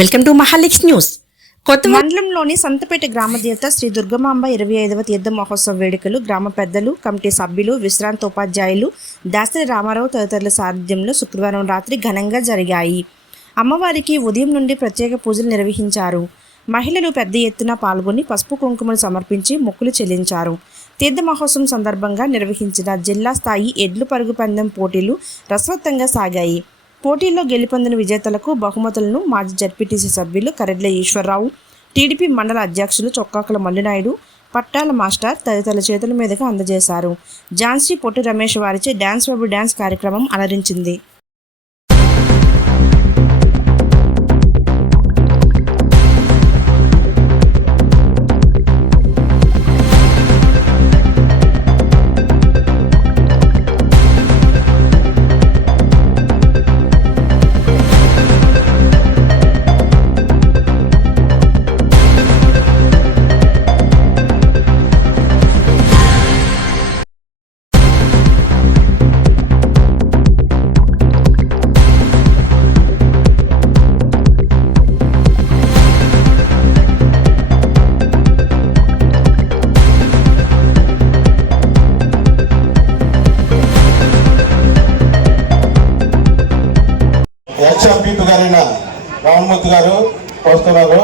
Welcome to మహాలిక్స్ news. కొత్త మండలంలోని సంతపేట గ్రామ దేవత శ్రీ దుర్గమాంబ 25వ తీర్థ మహోత్సవ వేడుకలు గ్రామ పెద్దలు, కమిటీ సభ్యులు, విశ్రాంత ఉపాధ్యాయులు దాసరి రామారావు తదితరుల సారథ్యంలో శుక్రవారం రాత్రి ఘనంగా జరిగాయి. అమ్మవారికి ఉదయం నుండి ప్రత్యేక పూజలు నిర్వహించారు. మహిళలు పెద్ద ఎత్తున పాల్గొని పసుపు కుంకుమలు సమర్పించి మొక్కులు చెల్లించారు. తీర్థ మహోత్సవం సందర్భంగా నిర్వహించిన జిల్లా స్థాయి ఎడ్లు పరుగు పందెం పోటీలు రసవత్తంగా సాగాయి. పోటీల్లో గెలుపొందిన విజేతలకు బహుమతులను మాజీ జడ్పీటీసీ సభ్యులు కరెడ్ల ఈశ్వరరావు, టీడీపీ మండల అధ్యక్షులు చొక్కాకుల మల్లినాయుడు, పట్టాల మాస్టర్ తదితరుల చేతుల మీదుగా అందజేశారు. ఝాన్సీ పొట్టి రమేష్ వారిచే డ్యాన్స్ బాబు డ్యాన్స్ కార్యక్రమం అలరించింది. ఎక్స్ఎంపీ గారైన రామమూర్తి గారు వస్తున్నారు.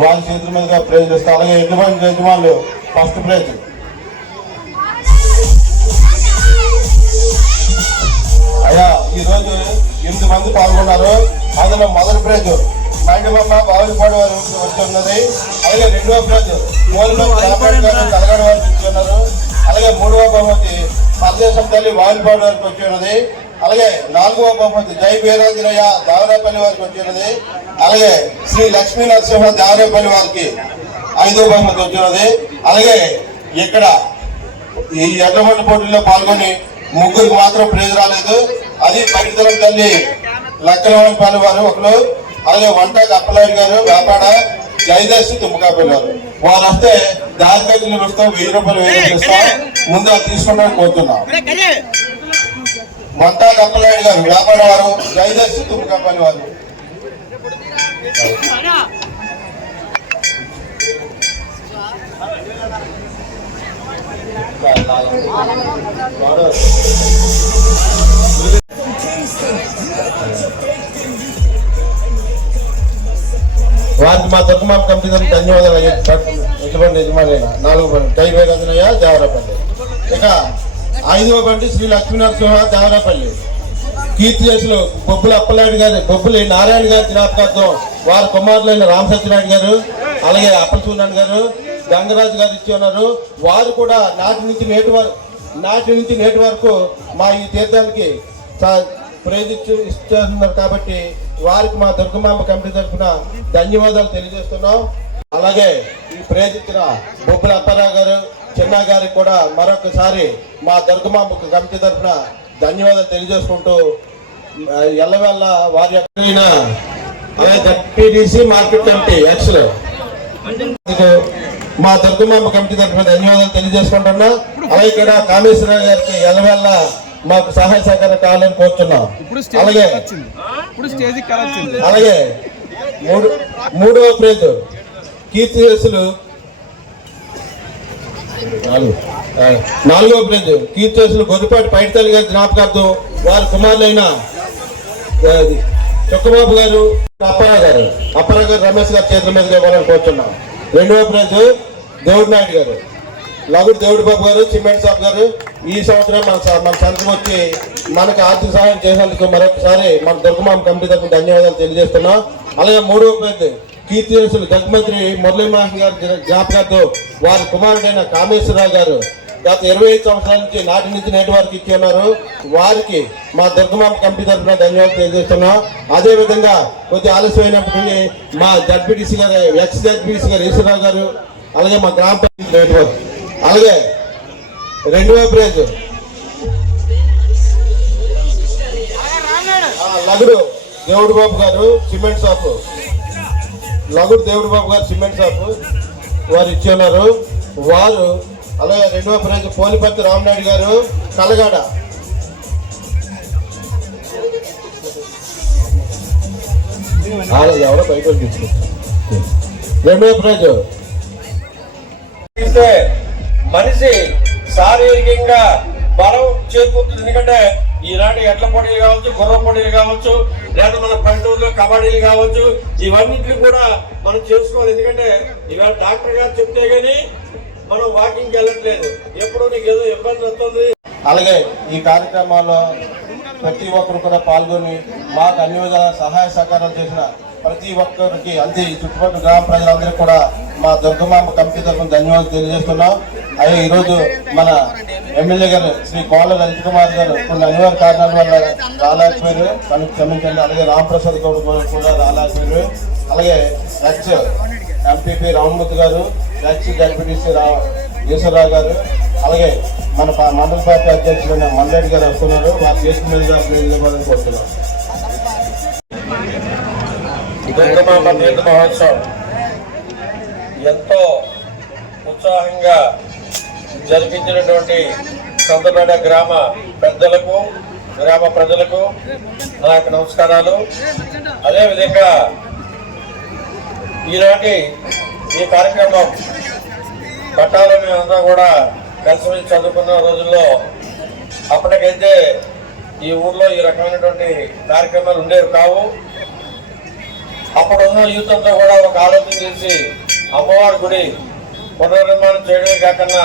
వాళ్ళ చేతుల మీదుగా ప్రైజ్ ఇస్తారు. అలాగే ఎటువంటి యజమానులు ఫస్ట్ ప్రైజ్. అయ్యా ఈరోజు 8 మంది పాల్గొన్నారు. అందులో మొదటి ప్రైజ్ మైండమ్మ బావులపాడు వారు వస్తున్నది. అలాగే రెండవ ప్రైజ్ తలగడ వారికి వచ్చి ఉన్నారు. అలాగే మూడవ బహుమతి పరదేశం తల్లి బావులపాడు వారికి వచ్చి ఉన్నది. అలాగే 4వ బహుమతి జై వీరాంజనేయ దేవరాపల్లి వారికి వచ్చినది. అలాగే శ్రీ లక్ష్మీ నరసింహ దేవరాపల్లి వారికి 5వ బహుమతి వచ్చినది. అలాగే ఇక్కడ ఈ ఎడ్లబండి పోటీల్లో పాల్గొని ముగ్గురికి మాత్రం ప్రైజ్ రాలేదు. అది పరితరం తల్లి లక్కనపల్లి వారు ఒకరు, అలాగే వంట అప్పలాడి గారు వ్యాపార జయదర్శి తుమ్మకాపల్లి వారు. వారు వస్తే దారికైతే వస్తాం 1000 రూపాయలు వేయిస్తాం. ముందు అది తీసుకోవడానికి కోరుతున్నాం. వంట అప్పలాడి గారు వ్యాపార వారు, జయదర్శి తుమ్మకాపల్లి వారు. వారికి మా దుర్గమాంబ కమిటీ తరఫున ధన్యవాదాలు. ఎటువంటి యజమానైన 4వ జై వీరాంజనేయ దేవరాపల్లి. ఇక 5వ బండి శ్రీ లక్ష్మీనరసింహ దేవరాపల్లి. కీర్తి చేసులు బొబ్బుల అప్పలాడి గారు, బొబ్బులి నారాయణ గారి జ్ఞాపకార్థం వారి కుమారులైన రామ సత్యనారాయణ గారు, అలాగే అప్పల సూర్యనారాయణ గారు, గంగరాజు గారు ఇచ్చి ఉన్నారు. వారు కూడా నాటి నుంచి నేటి వరకు మా ఈ తీర్థానికి ప్రైజ్ ఇస్తున్నారు. కాబట్టి వారికి మా దుర్గమాంబ కమిటీ తరఫున ధన్యవాదాలు తెలియజేస్తున్నాం. అలాగే ఈ ప్రైజ్ ఇచ్చిన బొబ్బుల అప్పారావు గారు, చిన్న గారికి కూడా మరొకసారి మా దుర్గమాంబ కమిటీ తరఫున ధన్యవాదాలు తెలియజేసుకుంటూ ఎల్లవెల్ల వారి ఎక్కడైనా జడ్పీటీసీ మార్కెట్ కమిటీ ఎక్స్లో మా దుర్గమాంబ కమిటీ తరఫున ధన్యవాదాలు తెలియజేసుకుంటున్నా. అలాగే ఇక్కడ కామేశ్వరరావు గారికి ఎల్లవెల్ల మాకు సహాయ సహకారం కావాలని కోరుతున్నాం. అలాగే 3వ ప్రైజ్ కీర్తి చేసులు 4వ ప్రైజ్ కీర్తి చేసులు గొర్రెపాటి పైడితల్లి గారి జ్ఞాపకార్థం వారి కుమారులైన చొక్కబాబు గారు, అప్పారావు గారు రమేష్ గారి చేతుల మీదుగా ఇవ్వాలని కోరుతున్నాం. 2వ ప్రైజ్ దేవుడి నాయుడు గారు, లగుడు దేవుడి బాబు గారు, సిమెంట్ షాప్ గారు ఈ సంవత్సరం మన సంఘం వచ్చి మనకు ఆర్థిక సహాయం చేసేందుకు మరొకసారి మన దుర్గమాంబ కమిటీ తరఫున ధన్యవాదాలు తెలియజేస్తున్నాం. అలాగే 3వ ప్రైజ్ కీర్తి చేసులు జగమంత్రి మురళీమోహన్ గారి జ్ఞాపకార్థం వారి కుమారుడైన కామేశ్వరరావు గారు గత 25 సంవత్సరాల నుంచి నాటి నుంచి నేటి వరకు ఇచ్చి ఉన్నారు. వారికి మా దుర్గమాంబ కమిటీ తరఫున ధన్యవాదాలు తెలియజేస్తున్నాం. అదేవిధంగా కొద్ది ఆలస్యమైనప్పటికీ మా జడ్పీటీసీ గారు, ఎక్స్ జడ్పీటీసీ గారు ఈశ్వరరావు గారు, అలాగే మా గ్రామ పంచాయతీ నేటి వరకు. అలాగే 2వ ప్రైజ్ లగుడు దేవుడి బాబు గారు సిమెంట్ షాపు, లగుడు దేవుడి బాబు గారు సిమెంట్ షాపు వారు ఇచ్చి ఉన్నారు. వారు అలాగే 2వ ప్రైజ్ పోలిపర్తి రామనాయుడు గారు కలగాడ, ఎవరో బయట తీసుకొచ్చారు. రెండో ప్రైజ్ ఇస్తే మనిషి శారీరకంగా బలం చేకూరుతుంది. ఎందుకంటే ఈనాటి ఎడ్ల పోటీలు కావచ్చు, గుర్ర పోటీలు కావచ్చు, లేదా మన పల్లెటూరులో కబడ్డీలు కావచ్చు, ఇవన్నింటినీ కూడా మనం చేసుకోవాలి. ఎందుకంటే ఇవాళ డాక్టర్ గారు చెప్తే గానీ మనం వాకింగ్కి వెళ్ళట్లేదు. ఎప్పుడు నీకు ఏదో ఇబ్బంది వస్తుంది. అలాగే ఈ కార్యక్రమాల్లో ప్రతి ఒక్కరు కూడా పాల్గొని మాకు అన్ని విధాల సహాయ సహకారాలు చేసిన ప్రతి ఒక్కరికి అంతే ఈ చుట్టుపక్కల గ్రామ ప్రజలందరికీ కూడా మా దుర్గమాంబ కమిటీ తరఫున ధన్యవాదాలు తెలియజేస్తున్నాం. అదే ఈరోజు మన ఎమ్మెల్యే గారు శ్రీ కోళ్ళ రజిత్ కుమార్ గారు కొన్ని అనివార్య కారణాల వల్ల రాలేకపోయారు, కానీ క్షమించండి. అలాగే రామప్రసాద్ గౌడ్ కూడా రాలేకపోయారు. అలాగే ఎక్స్ ఎంపీపీ రామమూర్తి గారు, ఎక్స్ డెప్యూటీసీ ఈశ్వరరావు గారు, అలాగే మన మండల పార్టీ అధ్యక్షులైన మల్లారెడ్డి గారు వస్తున్నారు. వారు చేసిన మీదుగా ఇవ్వాలని కోరుతున్నాం. దుర్గమాంబ తీర్థ మహోత్సవం ఎంతో ఉత్సాహంగా జరిపించినటువంటి సంతపేట గ్రామ పెద్దలకు, గ్రామ ప్రజలకు నాకు నమస్కారాలు. అదేవిధంగా ఈనాటి ఈ కార్యక్రమం పట్టాలు మేమంతా కూడా కలిసిమెలిసి చదువుకున్న రోజుల్లో అప్పటికైతే ఈ ఊర్లో ఈ రకమైనటువంటి కార్యక్రమాలు ఉండేవి కావు. అప్పుడున్న యూత్ అంతా కూడా ఒక ఆలోచన చేసి అమ్మవారి గుడి పునర్నిర్మాణం చేయడమే కాకుండా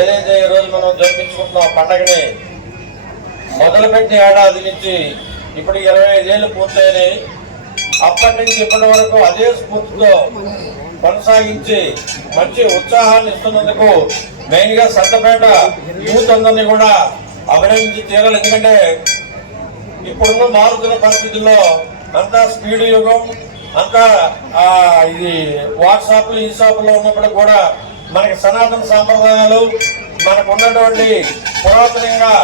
ఏదైతే ఈరోజు మనం జరిపించుకుంటున్న పండగని మొదలుపెట్టిన ఏడాది నుంచి ఇప్పుడు 25 ఏళ్ళు పూర్తయినాయి. అప్పటి నుంచి ఇప్పటి వరకు అదే స్ఫూర్తితో కొనసాగించి మంచి ఉత్సాహాన్ని ఇస్తున్నందుకు మెయిన్గా సంతపేట యూత్ అందరినీ కూడా అభినందించి తీరాలి. ఎందుకంటే ఇప్పుడున్న మారుతున్న పరిస్థితుల్లో అంతా స్పీడ్ యుగం, అంతా ఇది వాట్సాప్లు ఇన్స్టాప్లో ఉన్నప్పుడు కూడా మనకి సనాతన సాంప్రదాయాలు, మనకు ఉన్నటువంటి పురాతనంగా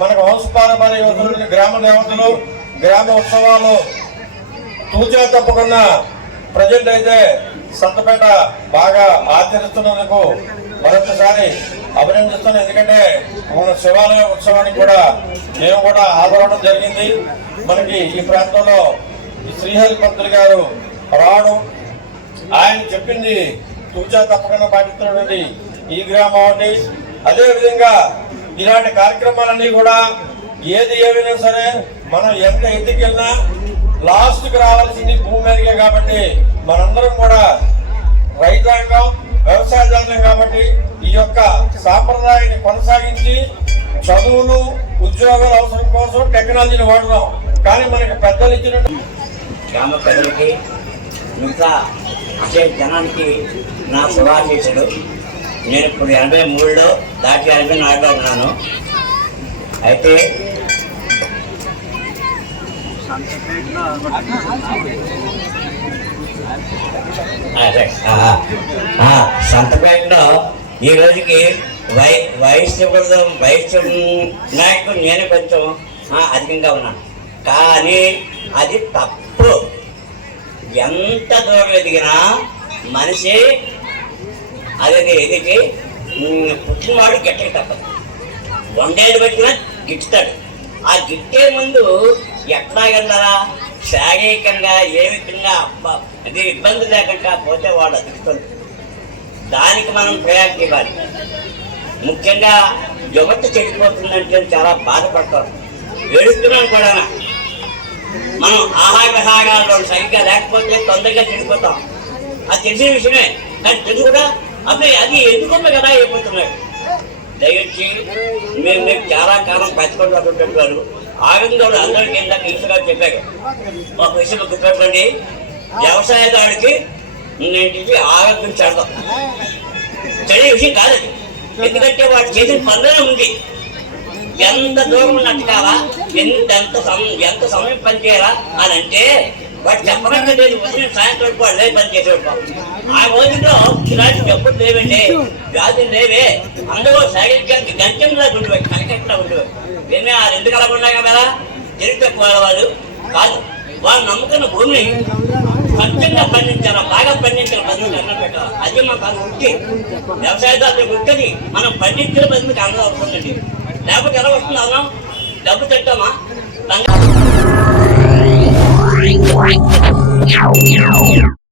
మనకు వంశపారంపర్య వస్తున్న గ్రామ దేవతలు, గ్రామ ఉత్సవాలు తూచా తప్పకుండా ప్రజెంట్ అయితే సంతపేట బాగా ఆచరిస్తున్నందుకు మరొకసారి అభినందిస్తున్నాను. ఎందుకంటే మన శివాలయ ఉత్సవానికి కూడా మేము కూడా హాజరవడం జరిగింది. మనకి ఈ ప్రాంతంలో ఈ శ్రీహరి పంతులు గారు రావడం, ఆయన చెప్పింది తూచా తప్పకుండా పాటిస్తున్నటువంటి ఈ గ్రామం అండి. అదేవిధంగా ఇలాంటి కార్యక్రమాలన్నీ కూడా ఏది ఏమైనా సరే మనం ఎంత ఎత్తుకెళ్ళినా లాస్ట్కి రావాల్సింది భూమి మీదకే. కాబట్టి మనందరం కూడా రైతాంగం, వ్యవసాయదారులం కాబట్టి ఈ యొక్క సాంప్రదాయాన్ని కొనసాగించి చదువులు, ఉద్యోగాల అవసరం కోసం టెక్నాలజీని వాడదాం. కానీ మనకి పెద్దలు ఇచ్చిన గ్రామ ప్రజలకి, మిగతా వచ్చే జనానికి నా శుభాశీస్సులు. నేను ఇప్పుడు 83లో దాటి 84లో ఉన్నాను. అయితే సంతపేటలో ఈ రోజుకి వయసు నాయకుడు నేను కొంచెం అధికంగా ఉన్నాను. కానీ అది తప్పు. ఎంత దూరం ఎదిగినా మనిషి అది ఎదిగి పుట్టినవాడు గట్టకి తప్పదు. 100 ఏళ్ళు పెట్టినా గిట్టుతాడు. ఆ గిట్టే ముందు ఎట్లా వెళ్ళారా, శారీరకంగా ఏ విధంగా అది ఇబ్బంది లేకుండా పోతే వాడు అదుగుతుంది. దానికి మనం ప్రయారిటీ ఇవ్వాలి. ముఖ్యంగా యువత చెడిపోతుందంటే చాలా బాధపడతాం, ఏడుస్తున్నాం కూడా. మనం ఆహారహారాలు సరిగ్గా లేకపోతే తొందరగా చెడిపోతాం. అది తెలిసిన విషయమే. కానీ తెలుసు కూడా అబ్బాయి అది ఎందుకున్న కదా అయిపోతున్నాడు. దయచేసి మేము చాలా కాలం బతికొంటున్నటువంటి వారు ఆనందోడు అందరికీ ఇందాక ఈశ్వరా చెప్పారు. ఒక విషయం గుర్తుపెట్టుకోండి, వ్యవసాయదారుడికి నేటికి ఆరోగ్యం చేద్దాం చదివే విషయం కాదది. ఎందుకంటే వాడు చేసిన పనులనే ఉంది. ఎంత దూరం ఉన్నట్టు కావా, ఎంత సమయం పనిచేయాలా అని అంటే వాడు చెప్పడానికి లేదు. వచ్చిన సాయంత్రం వాడు లేదు పని చేసేవాడు. ఆ రోజుల్లో ఇలాంటి జబ్బులు లేవండి, వ్యాధులు లేవే. అందరూ శారీరకానికి గంటంలా ఉండేవాడు, కనకట్లా ఉండేవాడు. ఏమే ఆ 2 కళలు ఉన్నాయి కదా, తిరిగి తక్కువ వాళ్ళు కాదు. వాళ్ళు నమ్ముకున్న భూమిని స్వచ్ఛంగా పండించాలా, బాగా పండించాలి, బదులు అన్నం పెట్టాలి. అది మాకు అది ఉట్టి వ్యవసాయదారులకు ఉంటుంది. మనం పండించిన బదులుకి అన్నం అవుతుందండి. లేకపోతే ఎలా వస్తుంది అన్నం? డబ్బు తింటామా?